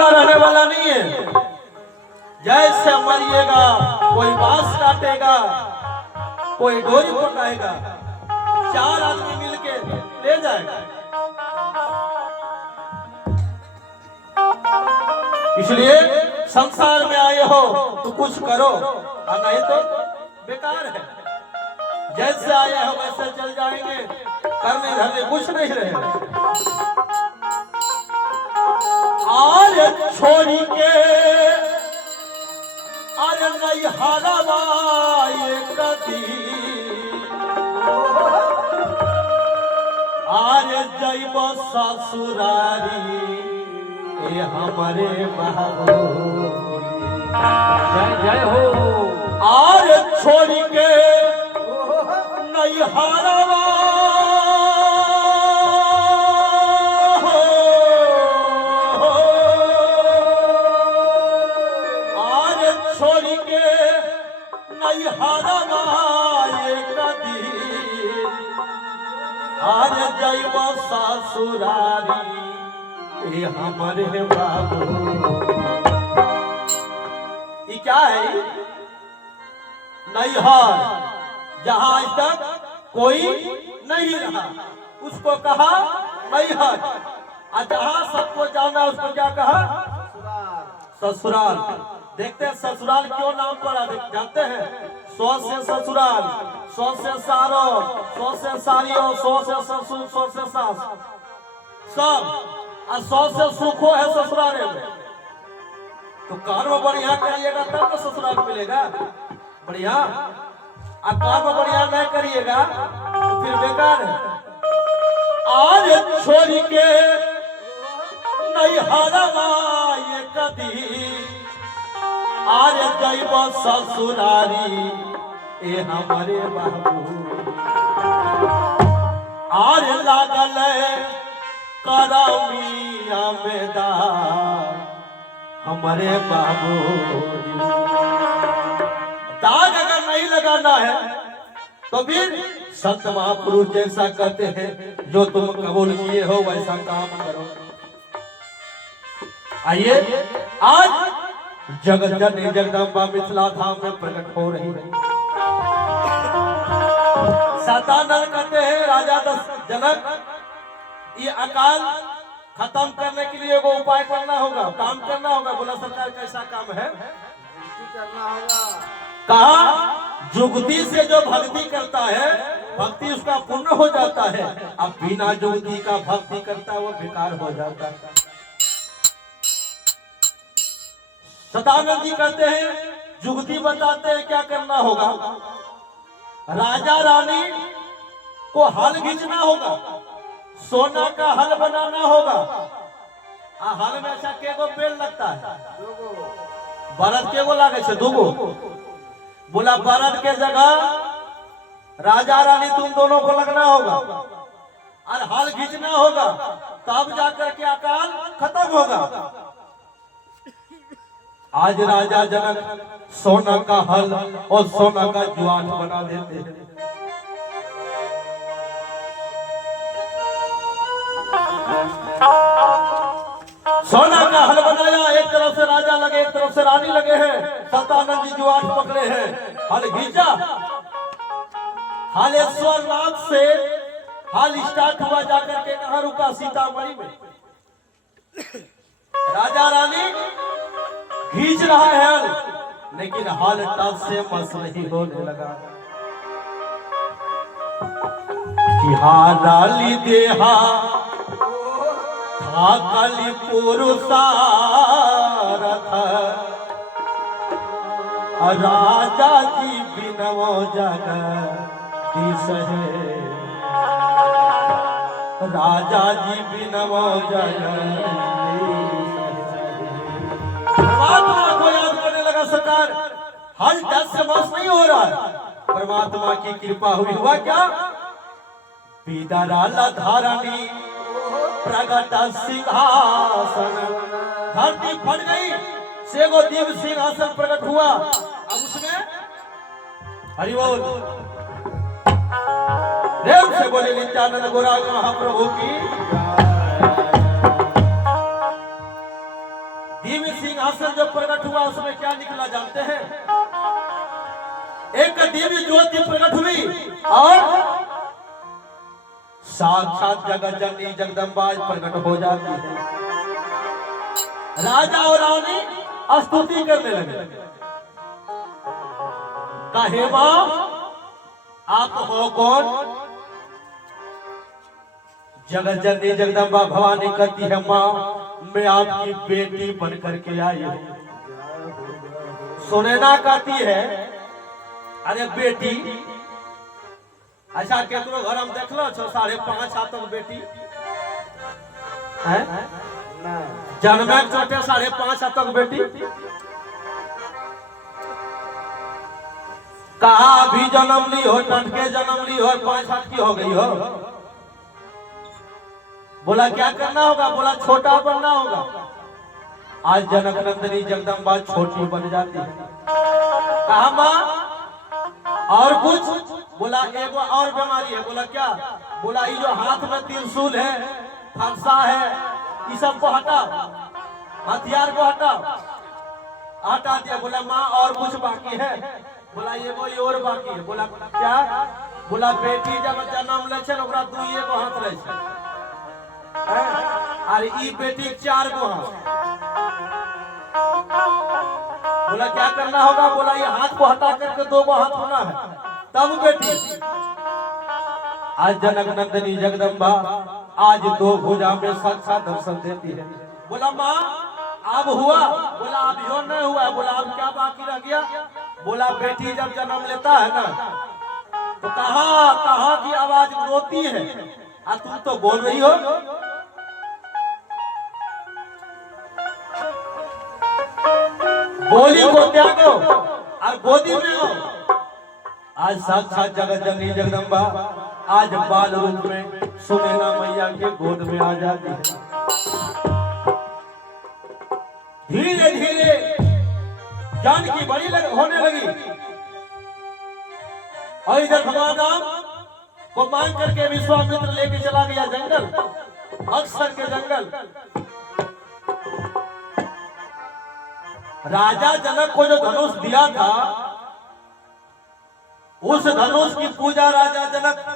रहने वाला नहीं है। जैसे मरिएगा कोई बांस काटेगा, कोई डोरी पकाएगा, चार आदमी मिलके ले जाएगा। इसलिए संसार में आए हो तो कुछ करो, और नहीं तो बेकार है। जैसे आए हो वैसे चल जाएंगे, करने धरने कुछ नहीं रहेगा। आज छोड़ी के आज नहीं हारा ये कदी, आज जैब ससुरारी ये हमारे बहू। जय जय हो। आज छोड़ी के नहीं हारा आज जैब ससुरारी ये हमारे बाबू। ये क्या है? नैहर, जहां आज तक कोई नहीं रहा उसको कहा नैहर, और जहां सबको जाना उसको क्या कहा? ससुराल। देखते हैं ससुराल क्यों नाम पड़ा, जानते हैं? सौ से ससुराल, सौ से सारो, सौ से सारियो, सौ से ससुर, सौ से सास, सब, और सौ से सुखो है ससुराल में। तो कर्म बढ़िया करिएगा तब तो ससुराल मिलेगा बढ़िया, और कर्म बढ़िया नहीं करिएगा तो फिर बेकार है। आज छोड़ी के नहीं हारा ये कदी, आज जैब ससुरारी ए हमारे बाबू। आज लागल करमिया में दाग हमारे बाबू। दाग अगर नहीं लगाना है तो फिर संत महापुरुष जैसा कहते हैं, जो तुम कबूल किए हो वैसा काम करो। आइए, आज जगत जननी जगदम्बा मिथिला धाम में प्रकट हो रही है। सतानंद कहते हैं राजा जनक, ये अकाल खत्म करने के लिए वो उपाय करना होगा, काम करना होगा। बोला सरकार कैसा काम है? करना होगा। कहा जुगती से जो भक्ति करता है, भक्ति उसका पूर्ण हो जाता है। अब बिना जुगती का भक्ति करता है वो बेकार हो जाता है। सदानंद जी कहते हैं, जुगती बताते हैं क्या करना होगा। राजा रानी को हल खींचना होगा, सोना का हल बनाना होगा। हल में ऐसा केगो पेड़ लगता है? बरद केगो लागे छे? दूगो। बोला बरद के जगह राजा रानी तुम दोनों को लगना होगा और हल खींचना होगा, तब जाकर के अकाल खत्म होगा। आज राजा जनक सोना का हल और सोना का जुआट बना देते हैं। सोना का हल बनाया, एक तरफ से राजा लगे, एक तरफ से रानी लगे हैं। सतानंद जी जुआट पकड़े हैं, हल खींचा। हालेश्वर नाथ से हल स्टार्ट हुआ, जाकर के कहां रुका? सीतामढ़ी में। राजा रानी खींच रहा है हल, लेकिन हल तब से मस नहीं होने लगा कि हाली देहा था कली पुरुषारथ, राजा जी बिनवो जगदीश है, राजा जी बिनवो जगदीश। परमात्मा को याद करने लगा सरकार। हल 10 से बस नहीं हो रहा है, परमात्मा की कृपा हुई। हुआ क्या? पीदराला धारणी प्रगट सिंहासन, धरती फट गई, सेगो दिव्य सिंहासन प्रकट हुआ। अब उसमें हरि बोल प्रेम से बोले नित्यानंद गौरांग महाप्रभु की। दिव्य सिंहासन जो प्रकट हुआ उसमें क्या निकला जानते हैं? एक दिव्य ज्योति प्रकट हुई और साक्षात जगत जननी जगदम्बा प्रकट हो जाती है। राजा और रानी स्तुति करने लगे, कहे मां आप हो कौन? जगत जननी जगदम्बा भवानी कहती है मां मैं आपकी बेटी बन करके आई हूं। सुनैना कहती है अरे बेटी, अच्छा केकरो घर हम देखलो छो 5.5 हाथक बेटी है? जन्मे छोटे 5.5 हाथक बेटी कहा भी जन्म ली हो, टटके जन्म ली हो, 5 हाथ की हो गई हो। बोला क्या करना होगा? बोला छोटा बनना होगा। आज जनक नंदिनी जगदम्बा छोटी बन जाती है। कहा मां और कुछ? बोला एगो और बीमारी है। बोला क्या? बोला ये जो हाथ में त्रिशूल है, फरसा है, ये सब को हटा, हथियार को हटा। हटा दिया। बोला माँ और कुछ बाकी है? बोला एगो ये और बाकी है। बोला क्या? बोला बेटी जब जन्म ले छे ओकरा 2 गो हाथ रहे छे और ई बेटी 4 गो हाथ। बोला क्या करना होगा? बोला ये हाथ को हटा करके 2 गो हाथ होना है तब बेटी। आज जनक नंदिनी जगदम्बा आज 2 भुजा में साक्षात दर्शन देती है। बोला माँ अब हुआ? बोला अब यो नहीं हुआ। बोला अब क्या बाकी रह गया? बोला बेटी जब जन्म लेता है ना तो कहाँ की आवाज रोती है और तुम तो बोल रही हो। बोली को त्यागो और गोदी में हो। आज साक्षात जगत जननी जगदम्बा आज बाल रूप में सुनैना मैया के गोद में आ जाती है। धीरे धीरे जान की बड़ी होने लगी और इधर भगवान राम को मांग करके विश्वामित्र लेके चला गया जंगल, अक्सर के जंगल। राजा जनक को जो धनुष दिया था उस धनुष की पूजा राजा जनक